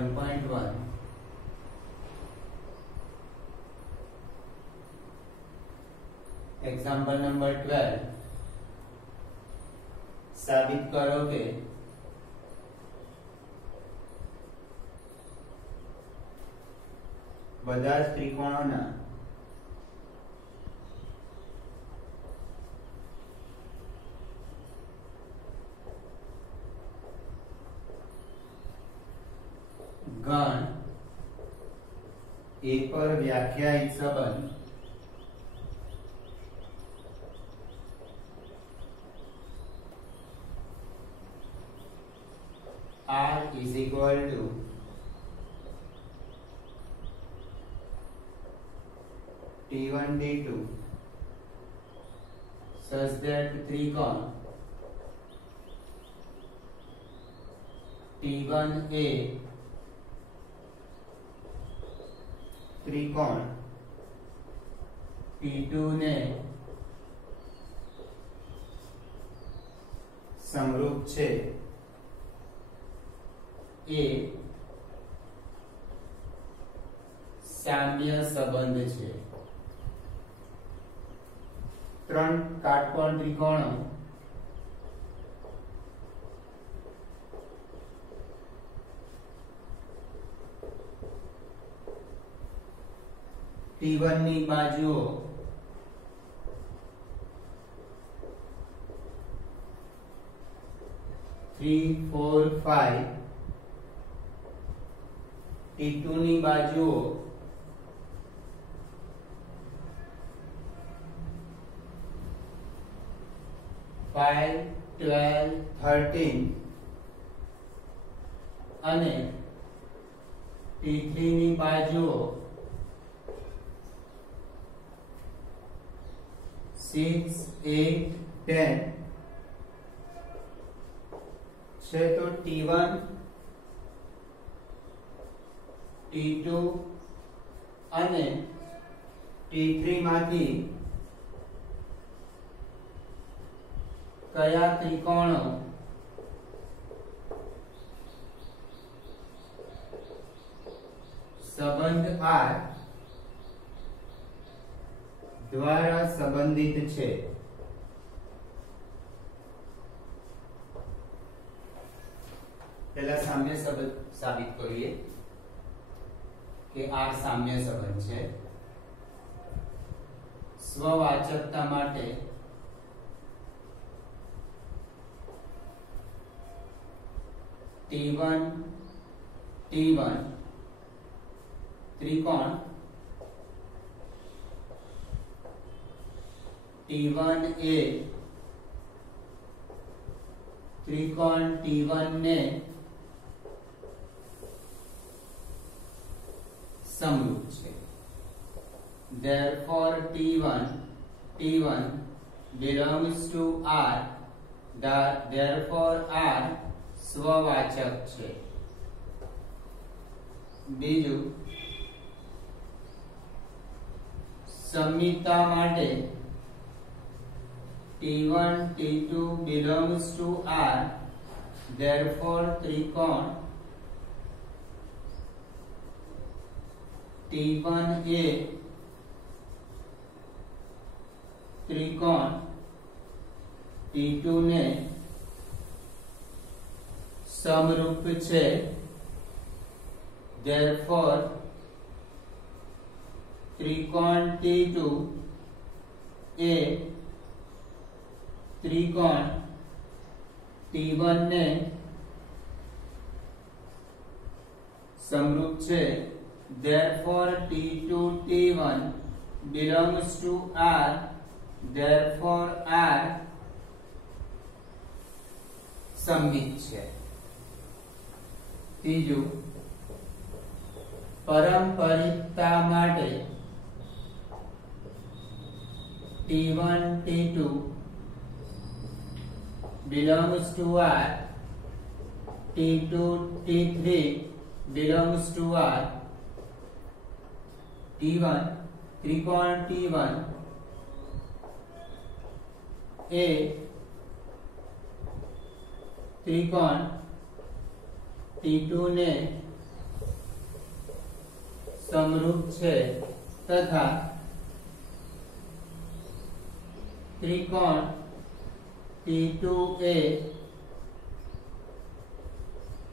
7.1 example number 12 साबित करो के બધા જ ત્રિકોણોના गण ए पर व्याख्यायित संबंध R is equal to T1 T2 such that त्रिकोण T1A त्रिकोण T2 ने समरूप छे ए साम्य संबंध छे त्रण काटकोण त्रिकोणों T1 ની બાજુઓ थ्री फोर फाइव T2 ની બાજુઓ 5, 12, 13 અને T3 ની બાજુઓ 6, 8, 10 છે તો T1 T2 અને T3 માંથી કયા ત્રિકોણો સંબંધ R દ્વારા સંબંધિત છે पहला साम्य संबंध साबित करिए कि R साम्य संबंध है स्ववाचकता माटे T1 T1 त्रिकोण T1A त्रिकोण T1 ने समरूप है therefore T1 belongs to R therefore R स्ववाचक છે બીજું સમિતા માટે T1 T2 belongs to R therefore त्रिकोण T1A त्रिकोण T2 ने समरूप छे therefore त्रिकोण T2A त्रिकोण T1 ने समरूप छे therefore T2 T1 belongs to R therefore R सममित છે तीजू पारंपरिकता माटे T1 T2 belongs to R T2 T3 belongs to R T1 त्रिकोण T1 A त्रिकोण T2 ने समरूप છે તથા ત્રિકોણ T2A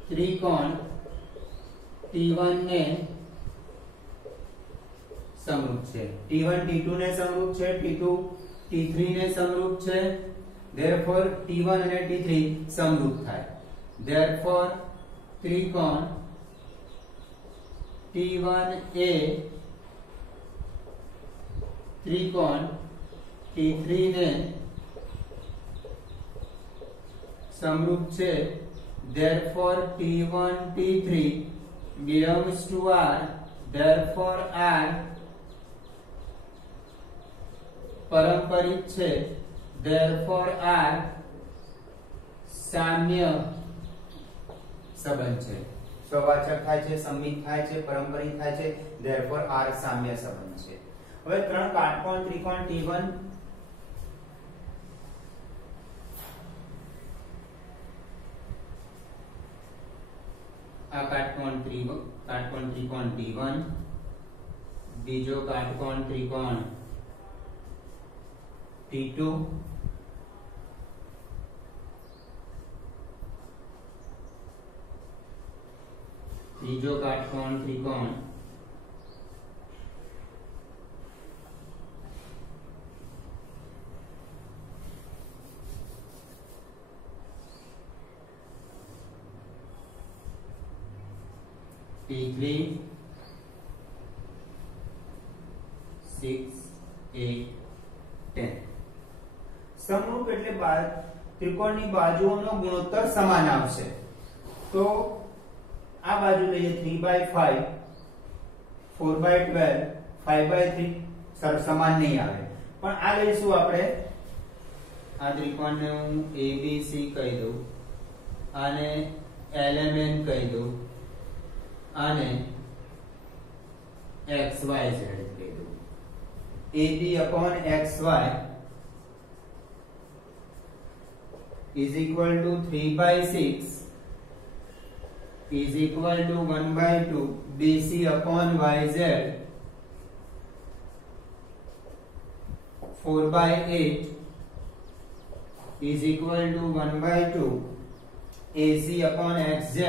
त्रिकोण T1 ने समरूप છે। T1 T2 ને સમરૂપ છે, T2 T3 ને સમરૂપ છે, therefore T1 અને T3 સમરૂપ થાય। therefore ત્રિકોણ T1A ત્રિકોણ T3 ને समरूप છે। therefore T1 T3 belongs to R, therefore R पारंपरिक છે, therefore R સામ્ય સંબંધ છે। સ્વવાચક થાય છે, સંમિત થાય છે, પારંપરિક થાય છે, therefore R સામ્ય સંબંધ છે। હવે ત્રણ કાટકોણ ત્રિકોણ T1 आ काटकोण त्रिकोण T1, बीजो काटकोण त्रिकोण T2, तीजो काटकोण त्रिकोण T3, 6, 8, 10 समरूप એટલે ત્રિકોણની બાજુઓનો ગુણોત્તર સમાન આવશે। તો આ બાજુ લઈએ 3/5, 4/12, 5/3 સમાન નહીં આવે, પણ આ લઈશું આપણે। આ ત્રિકોણને હું ABC કહી દઉં, આને LMN કહી દઉં, आने XYZ કહી દઉં। AB upon XY is equal to 3/6 is equal to 1/2 BC upon YZ 4/8 is equal to 1/2 AC upon XZ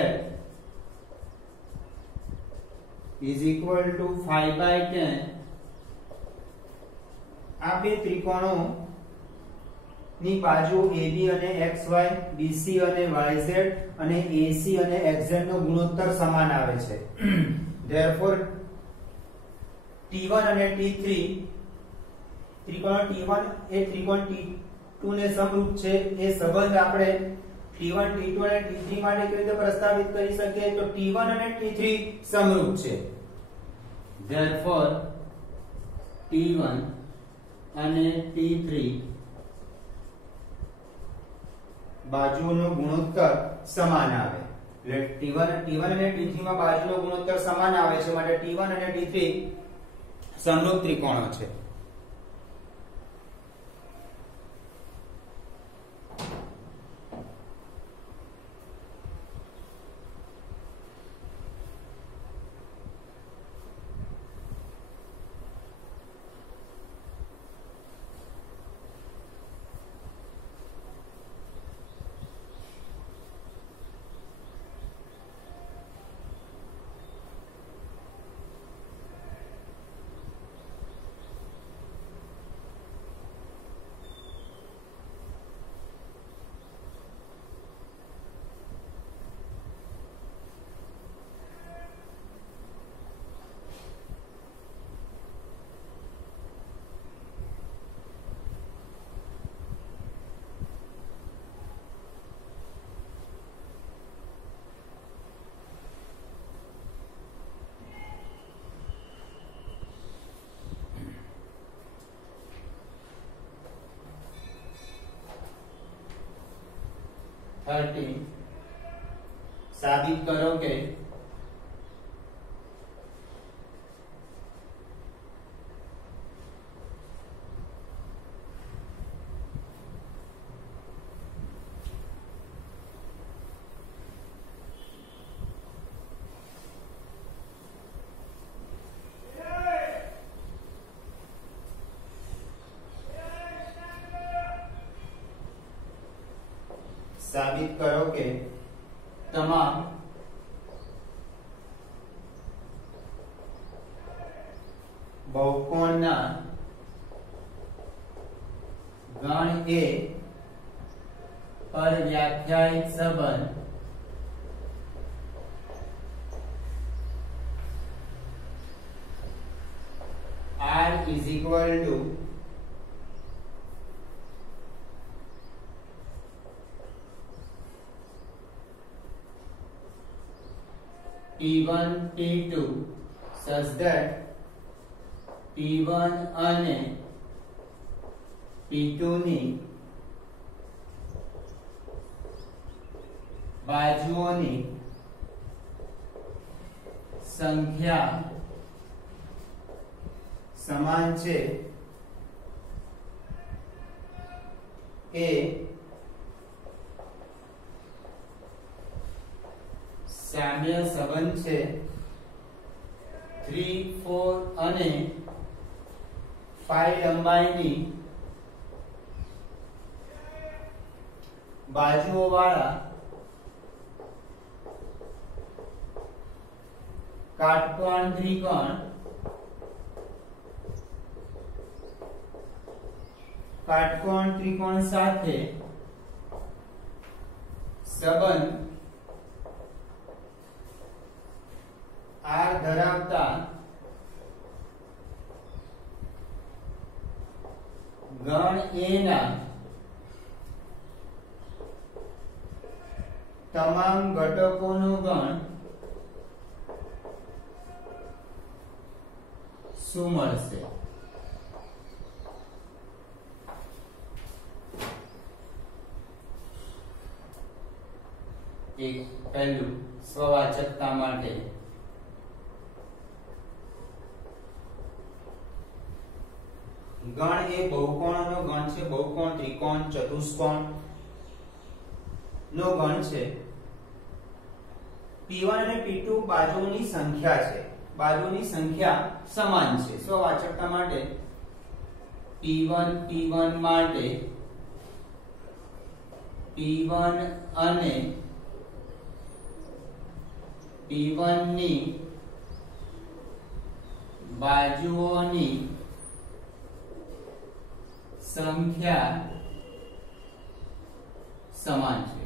is equal to 5/10। આ બે ત્રિકોણો ની બાજુ AB અને XY, BC અને YZ અને AC અને XZ નો ગુણોત્તર સમાન આવે છે। therefore T1 અને T3 ત્રિકોણ T1 એ ત્રિકોણ T2 ને સમરૂપ છે। એ સંબંધ આપણે T1 T2 અને T3 માટે કેવી રીતે પ્રસ્તાવિત કરી શકીએ? તો T1 અને T3 સમરૂપ છે। therefore T1 અને T3 બાજુઓનો ગુણોત્તર સમાન આવે। એટલે T1 અને T3 માં બાજુનો ગુણોત્તર સમાન આવે છે, માટે T1 અને T3 સમરૂપ ત્રિકોણો છે। साबित करो के સાબિત કરો કે તમામ બહુકોણના ગણ એ પર વ્યાખ્યાયિત સંબંધ R is equal to P1 P2 such that P1 અને P2 ની બાજુઓની સંખ્યા સમાન છે એ સામ્ય સંબંધ છે 3, 4 અને 5 લંબાઈની બાજુઓ વાળા કાટકોણ ત્રિકોણ સાથે સંબંધ R ધરાવતા ગણ A ના તમામ ઘટકોનો ગણ શું મળશે? એક પહેલું સ્વવાચકતા માટે ગણ એ બહુકોણનો ગણ છે. બહુકોણ, ત્રિકોણ, ચતુષ્કોણ નો ગણ છે. P1 અને P2 બાજુઓની સંખ્યા છે. બાજુની સંખ્યા સમાન છે. સ્વવાચકતા માટે P1 માટે P1 અને P1 ની બાજુઓની સંખ્યા સમાન છે.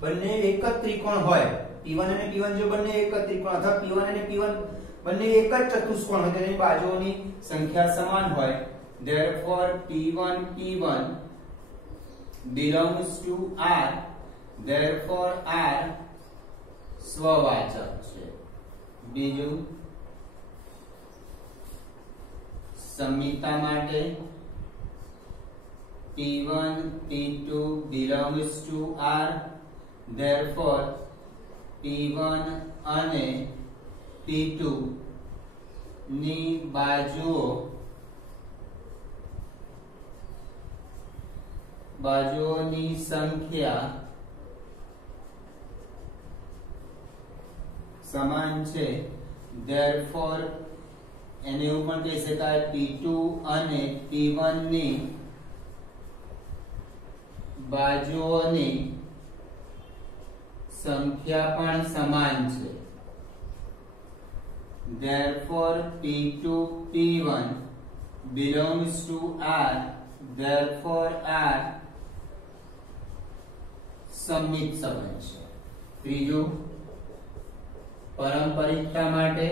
બંને એક જ ત્રિકોણ હોય, P1 અને P1 જો બંને એક જ ત્રિકોણ અથવા P1 અને P1 બંને એક જ ચતુષ્કોણ હોય તેની બાજુઓની સંખ્યા સમાન હોય, therefore P1 belongs to R, therefore R સ્વવાચક છે. બીજું સમિતા માટે P1 P2 belongs to R, therefore P1 અને P2 ની બાજુઓની સંખ્યા સમાન છે. therefore એને એવું પણ કહી શકાય P2 અને P1 ની બાજુઓની સંખ્યા પણ સમાન છે. therefore P2 P1 belongs to R, therefore R સમિત સંબંધ છે. ત્રીજું પારંપરિકતા માટે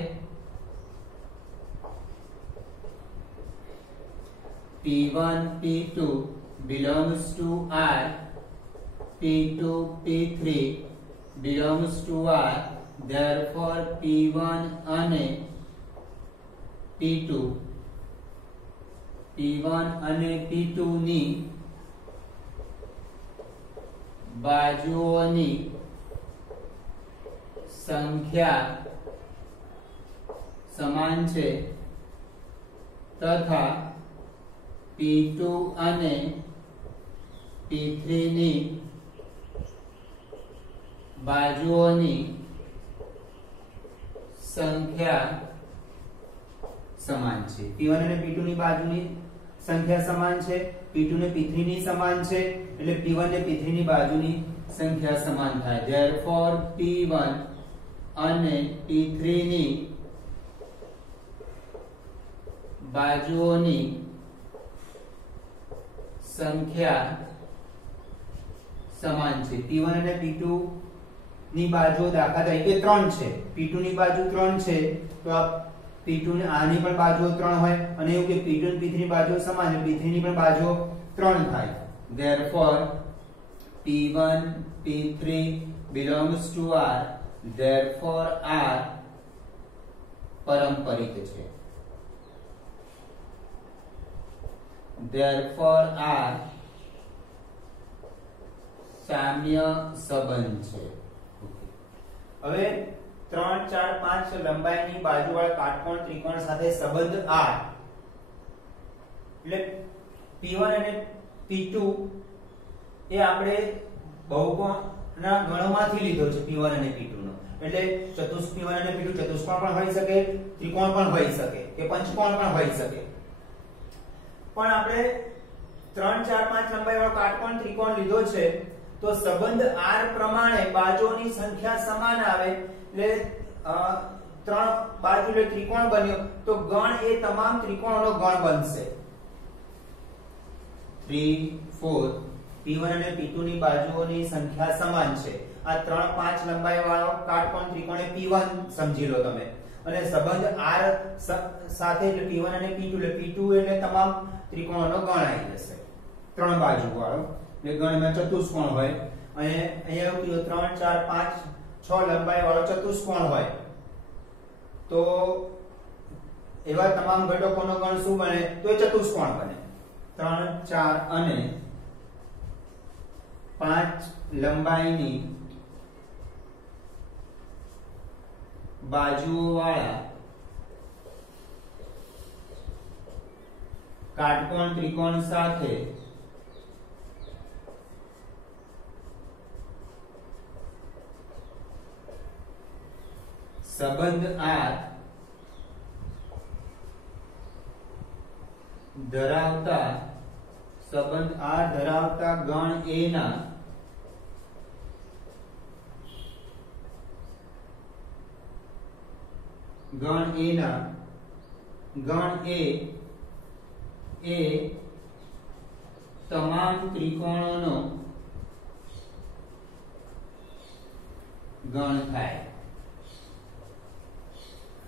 P1 P2 belongs to R, P2 P3 belongs to R, therefore P1 અને P2 ની બાજુઓની સંખ્યા સમાન છે તથા P2 અને P3 ની બાજુઓની સંખ્યા સમાન છે. P1 અને P2 ની બાજુની સંખ્યા સમાન છે, P2 ને P3 ની સમાન છે, એટલે P1 ને P3 ની બાજુની સંખ્યા સમાન થાય. Therefore P1 અને P3 ની બાજુઓની સંખ્યા સમાન છે. P1 અને P2 ની બાજુ દાખલા તરીકે 3 છે. P2 ની બાજુ 3 છે તો આ P2 ને આની પણ બાજુઓ 3 હોય અને એવું કે P2 અને P3 ની બાજુઓ સમાન છે, P3 ની પણ બાજુઓ 3 થાય. Therefore P1 P3 belongs to R. Therefore R પારંપરિક છે. Therefore R સામ્ય સંબંધ છે. હવે 3 4 5 લંબાઈની બાજુવાળા કાટકોણ ત્રિકોણ સાથે સંબંધ R એટલે P1 અને P2 એ આપણે બહુકોણના ગણોમાંથી લીધો છે. P1 અને P2 નો એટલે P1 અને P2 ચતુષ્કોણ પણ હોઈ શકે, ત્રિકોણ પણ હોઈ શકે કે પંચકોણ પણ હોઈ શકે. પણ આપણે 3 4 5 લંબાઈવાળો કાટકોણ ત્રિકોણ લીધો છે તો સંબંધ R પ્રમાણે બાજુઓની સંખ્યા સમાન આવે એટલે 3 બાજુ એટલે ત્રિકોણ બન્યો તો ગણ એ તમામ ત્રિકોણોનો ગણ બનશે. 3 4 P1 અને P2 ની બાજુઓની સંખ્યા સમાન છે. આ 3 5 લંબાઈવાળો કાટકોણ ત્રિકોણ એ P1 સમજી લો તમે અને સંબંધ R સાથે એટલે P1 અને P2 એટલે P2 એટલે તમામ ત્રિકોણોનો ગણ આવી જશે. 3 બાજુવાળો એટલે ગણમાં ચતુષ્કોણ હોય અને અહીંયા એવું કીધું 3 4 5 6 લંબાઈવાળો ચતુષ્કોણ હોય તો એવા તમામ ઘટકોનો ગણ શું બને તો એ ચતુષ્કોણ બને. 3 4 અને 5 લંબાઈની બાજુઓવાળા કાટકોણ ત્રિકોણ સાથે સંબંધ R ધરાવતા ગણ A ના ગણ A એ તમામ ત્રિકોણોનો ગણ થાય.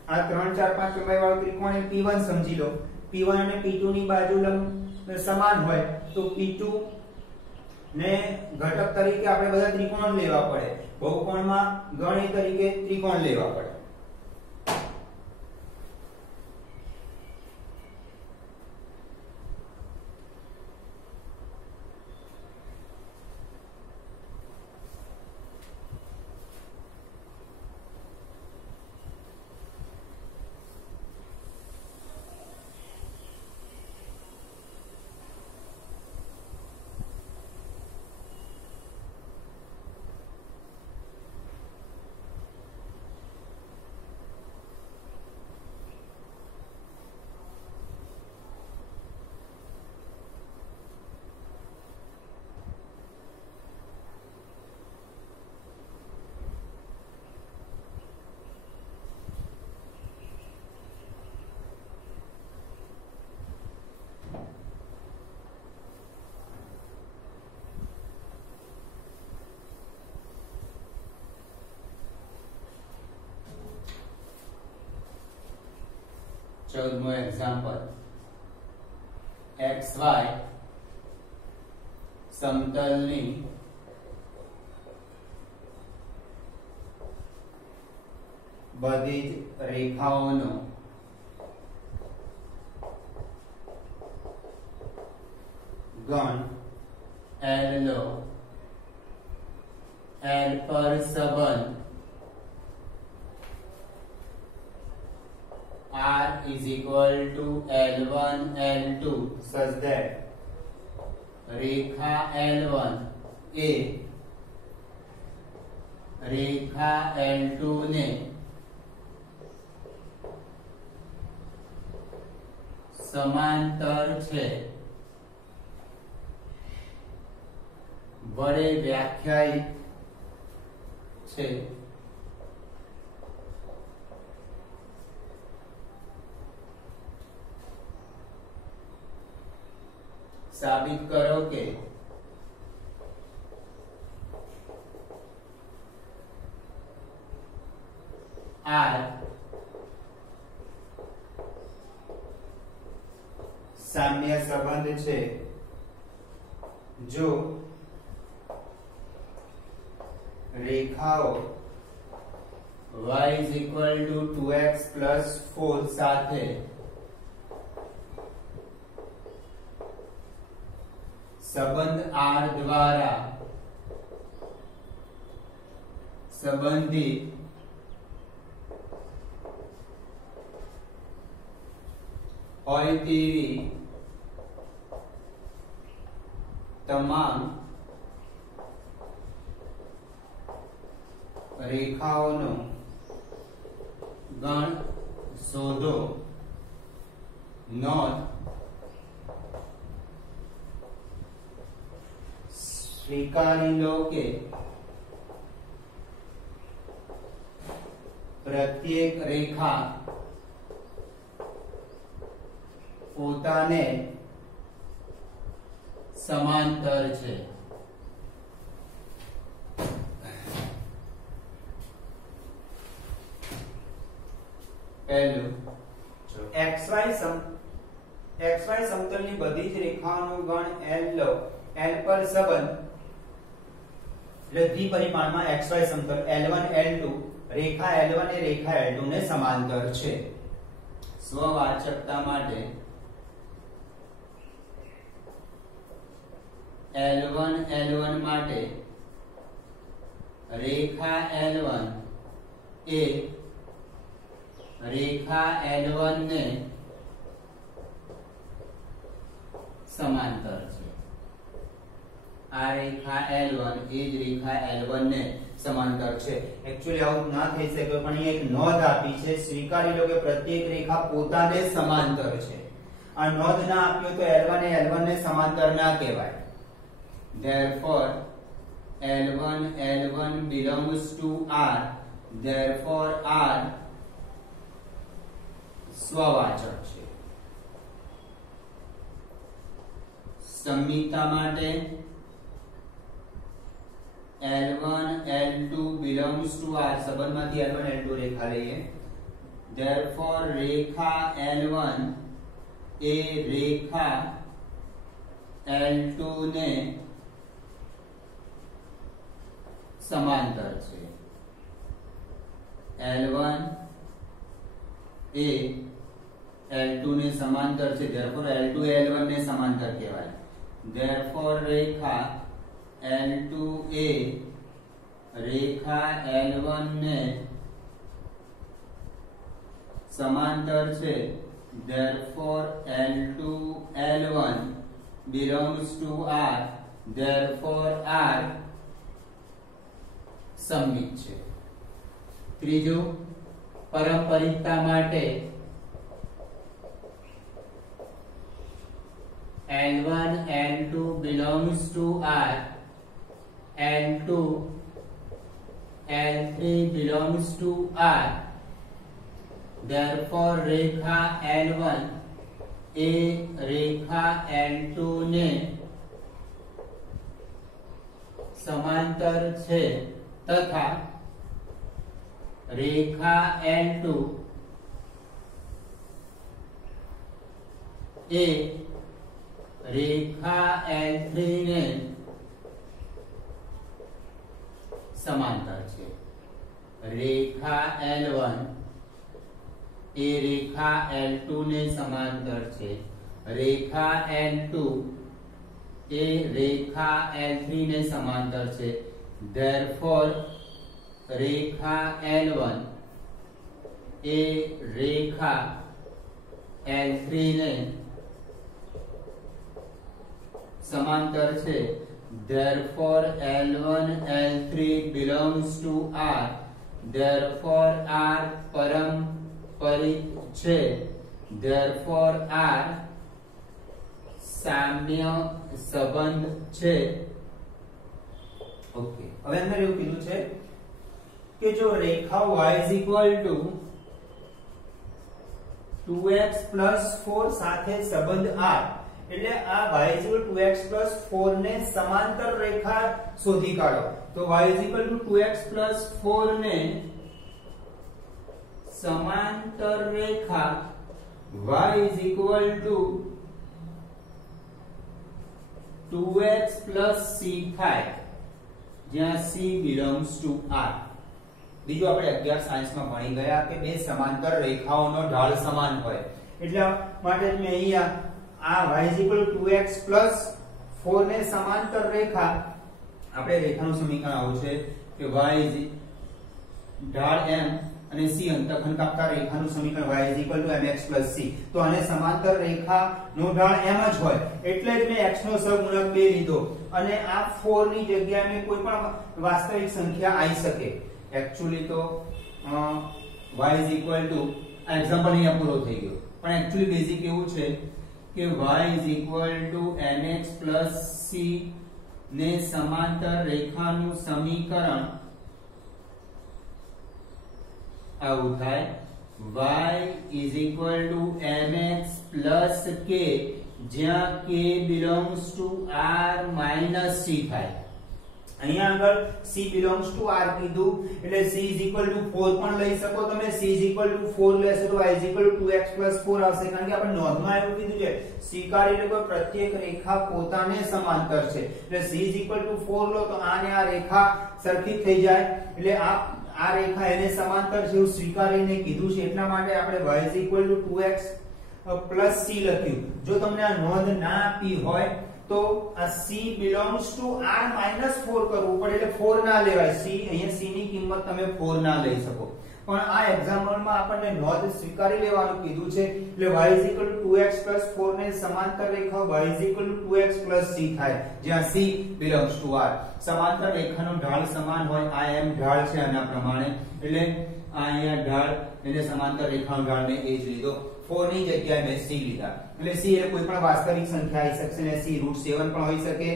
આ 3 4 5 લંબાઈ વાળો ત્રિકોણ એ P1 સમજી લો. P1 અને P2 ની બાજુ સમાન હોય તો P2 ને ઘટક તરીકે આપણે બધા ત્રિકોણ લેવા પડે. બહુકોણમાં ગણ એ તરીકે ત્રિકોણ લેવા પડે. ચૌદમો એક્ઝામ્પલ XY સમતલની બધી જ રેખાઓનો ગણ L લો. L પર સંબંધ R is equal to L1 L2 such that Rekha L1 A Rekha L2 ने समांतर छे वडे व्याख्यायित छे। साबित करो के आर साम्य संबंध छे जो रेखाओ y = 2x + 4 સાથે संबंध R द्वारा संबंधित होय तेवी तमाम रेखाओनो गण शोधो। नोंध स्वीकारी लो के प्रत्येक रेखा પોતાને समांतर छे। पहलू xy સમતલની બધી જ રેખાઓનો ગણ l લો। l પર સંબંધ એટલે દ્વિપરિમાણમાં xy સમતલ l1 l2 રેખા l1 એ રેખા l2 ને સમાંતર છે। સ્વવાચકતા માટે L1 માટે રેખા L1 એ રેખા L1 ને समांतर છે। આ રેખા L1 એ જ રેખા L1 ને समांतर છે। एक्चुअली આવું ના થઈ શકે પણ એક નોંધ આપી છે। સ્વીકારી લો કે પ્રત્યેક રેખા પોતાને સમાંતર છે। આ નોંધ ના આપ્યો તો L1 એ L1 ને સમાંતર ના કહેવાય। Therefore L1 belongs to R, therefore R स्ववाचक છે। સમિતા માટે L1 L2 belongs to R, સંબંધમાંથી L1 L2 રેખા લઈએ। therefore રેખા L1 એ રેખા L2 ને समांतर છે। L1 એ L2 ને समांतर છે, therefore L2 એ L1 ને समांतर કહેવાય। therefore રેખા L2 એ રેખા L1 ને समांतर છે, therefore L2 L1 belongs to R, therefore R સમમિત છે। ત્રીજું પારંપરિકતા માટે L1 L2 belongs to R, L2 L3 belongs to R, therefore Rekha L1 A Rekha L2 ને समांतर છે तथा रेखा L2 ए रेखा L3 ने समांतर છે। रेखा L1 ए रेखा L2 ने समांतर છે। रेखा L2 ए रेखा L3 ने समांतर છે। therefore रेखा L1 ए रेखा L3 ने समांतर છે। therefore L1 L3 belongs to R, therefore R પારંપરિક છે। therefore R સામ્ય સંબંધ છે. ઓકે, હવે અંદર એવું કીધું છે કે જો રેખા y 2x 4 સાથે સંબંધ R, એટલે આ y 2x 4 ને સમાંતર રેખા શોધી કાઢો. તો y 2x 4 ને સમાંતર રેખા y 2x c થાય, જ્યાં c belongs to R. બીજું આપણે 11 સાયન્સમાં ભણી ગયા કે બે સમાંતર રેખાઓનો ઢાળ સમાન હોય, એટલા માટે મેં અહીંયા આ y 2x 4 ને સમાંતર રેખા, આપણે રેખાનું સમીકરણ આવું છે કે y ઢાળ m અને c અંતઃખંડ કાપતા રેખાનું સમીકરણ y mx c. તો આને સમાંતર રેખાનો ઢાળ m જ હોય, એટલે જ મેં x નો સહગુણક 2 લીધો અને આ 4 ની જગ્યાએ મેં કોઈ પણ વાસ્તવિક સંખ્યા આવી શકે. एक्चुअली तो y is equal to આ એક્ઝામ્પલ અહીંયા પૂરો થઈ ગયો, પણ एक्चुअली બેઝિક એવું છે કે y is equal to mx plus c ને સમાંતર રેખાનું સમીકરણ આવું થાય y is equal to mx plus k, જ્યાં k belongs to r minus c થાય. અહીંયા આગળ c belongs to r કીધું એટલે c is equal to 4 પણ લઈ શકો તમે. c is equal to 4 લેશો તો y is equal to 2x plus 4 આવશે, કારણ કે આપણે નોંધમાં એવું કીધું છે સ્વીકાર એટલે કે પ્રત્યેક રેખા પોતાને સમાંતર છે, એટલે c is equal to 4 લો તો આને આ રેખા સરખી થઈ જાય, એટલે આ રેખા એને સમાંતર છે એવું સ્વીકારીને કીધું છે, એટલા માટે આપણે y is equal to 2x plus c લખ્યું. જો તમને આ નોંધ ના આપી હોય તો આ c belongs to r minus 4 કરવું પડે, એટલે 4 ના લેવાય. c અહીંયા c ની કિંમત તમે 4 ના લઈ શકો, પણ આ એક્ઝામ્પલમાં આપણને નોંધ સ્વીકારી લેવાનું કીધું છે, એટલે y is equal to 2x plus 4 ને સમાંતર રેખા y is equal to 2x plus c થાય, જ્યાં c belongs to r. સમાંતર રેખાનો ઢાળ સમાન હોય, આ m ઢાળ છે આના પ્રમાણે, એટલે આ અહીંયા ઢાળ એટલે સમાંતર રેખાનો ઢાળ મેં એ જ લીધો. 4 ની જગ્યાએ મેં c લીધા, એટલે c એટલે કોઈ પણ વાસ્તવિક સંખ્યા આવી શકશે ને c √7 પણ હોઈ શકે,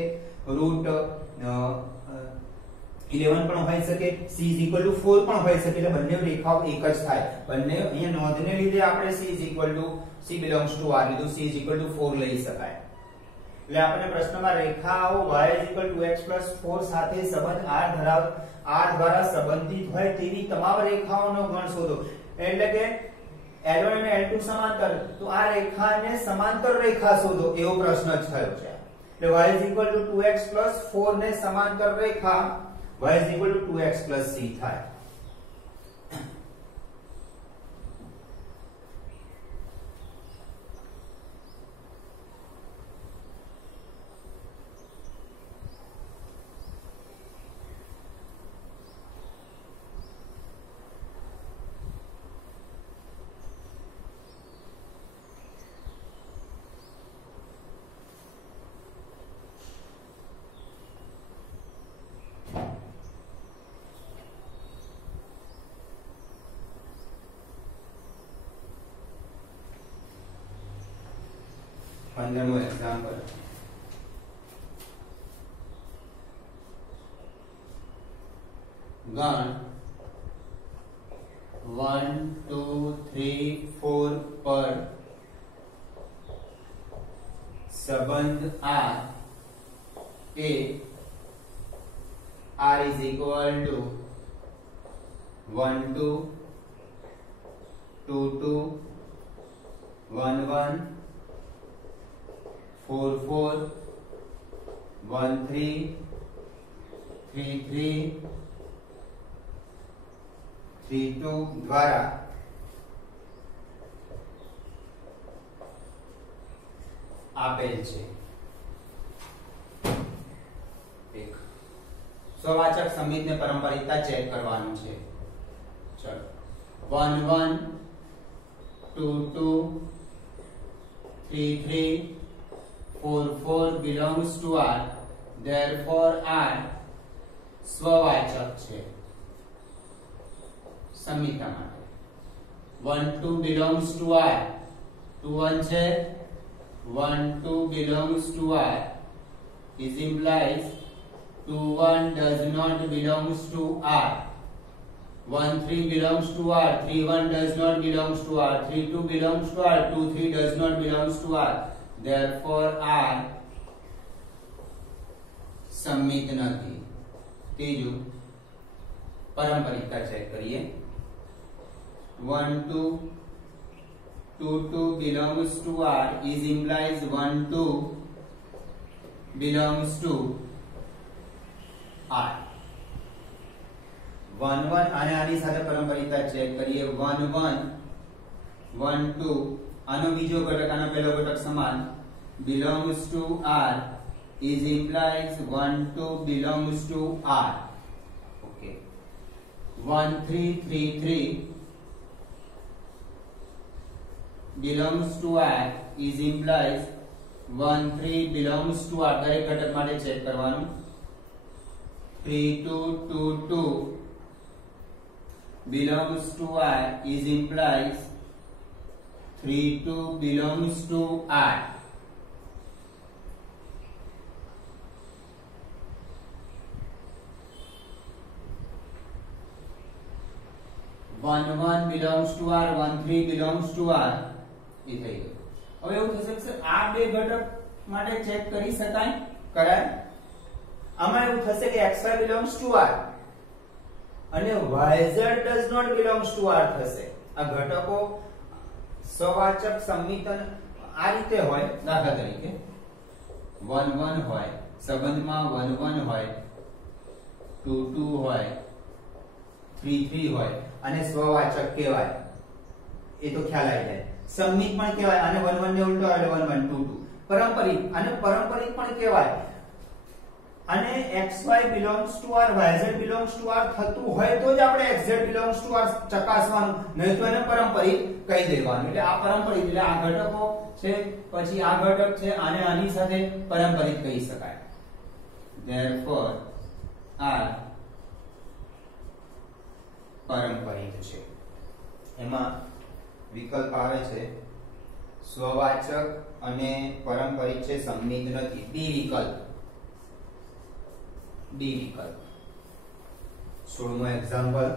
√11 પણ હોઈ શકે, c is equal to 4 પણ હોઈ શકે, એટલે બંને રેખાઓ એક જ થાય. બંને અહીંયા નોંધને લીધે આપણે c is equal to c belongs to r લીધું, c is equal to 4 લઈ શકાય. એટલે આપણે પ્રશ્નમાં રેખાઓ y is equal to x plus 4 સાથે સંબંધ r દ્વારા સંબંધિત હોય તેવી તમામ રેખાઓનો ગણ શોધો. એટલે કે L1 અને L2 સમાંતર, તો આ રેખાને સમાંતર રેખા શોધો એવો પ્રશ્ન જ થયો છે. એટલે y is equal to 2x plus 4 ને સમાંતર રેખા y is equal to 2x plus c થાય. पंद्रहवां एग्जाम्पल, गण 1 2 3 4 पर संबंध R A R is equal to 1 2 2 2 1 1 4 4 1 3 3 3 3 2 द्वारा આપેલ છે. એક સ્વવાચક સંમિત ને પરંપરિકતા ચેક કરવાનું છે. ચલો 1 1 2 2 3 3 4 4 belongs to R, therefore R સ્વવાચક છે સંમિતા માટે. 1 2 belongs to R, 2 1 છે 1 2 belongs to R is implies 2 1 does not belongs to R. 1 3 belongs to R, 3 1 does not belongs to R, 3 2 belongs to R, 2 3 does not belongs to R. Therefore R सम्मित નથી. ત્રીજું પારંપરિકતા check કરીએ. 1 2 2 2 belongs to R is implies 1 2 belongs to R. 1 1 અને આની સાથે પારંપરિકતા check કરીએ. 1 1 1 2 આનો બીજો ઘટક આનો પહેલો ઘટક સમાન belongs to R is implies 1 2 belongs to R. Okay. 1 3 3 3 belongs to R is implies 1 3 belongs to R. દરેક ઘટક માટે ચેક કરવાનું. 3 2 2 2 belongs to R is implies 3 2 belongs to R. 1 1 belongs to R, 1 3 belongs to R. એ થઈ ગયું. હવે એવું થશે કે સર આ બે ઘટક માટે ચેક કરી શકાય? કરાય. આમાં એવું થશે કે xy belongs to R અને yz does not belongs to R થશે. આ ઘટકો સવાચક સંમિતન આ રીતે હોય. દાખલા તરીકે 1 1 હોય, સંબંધમાં 1 1 હોય, 2 2 હોય, 3 3 હોય અને સ્વવાચક કહેવાય. એ તો ખ્યાલ આવી જાય. સંમિત પણ કહેવાય અને 1 1 ને ઉલટો આવે 1 1 2 2. પારંપરિક અને પારંપરિક પણ કહેવાય. અને xy belongs to R, yz belongs to R થતું હોય તો જ આપણે xz belongs to R ચકાસવાનું, નહીં તો એને પારંપરિક કહી દેવાનું. એટલે આ પારંપરિક એટલે આ ઘટકો છે, પછી આ ઘટક છે, આને આની સાથે પારંપરિક કહી શકાય. therefore R પારંપરિક છે. એમાં વિકલ્પ આવે છે સ્વવાચક અને પારંપરિક છે, સંમિત નથી. બી વિકલ્પ. બી વિકલ્પ. 16મો એક્ઝામ્પલ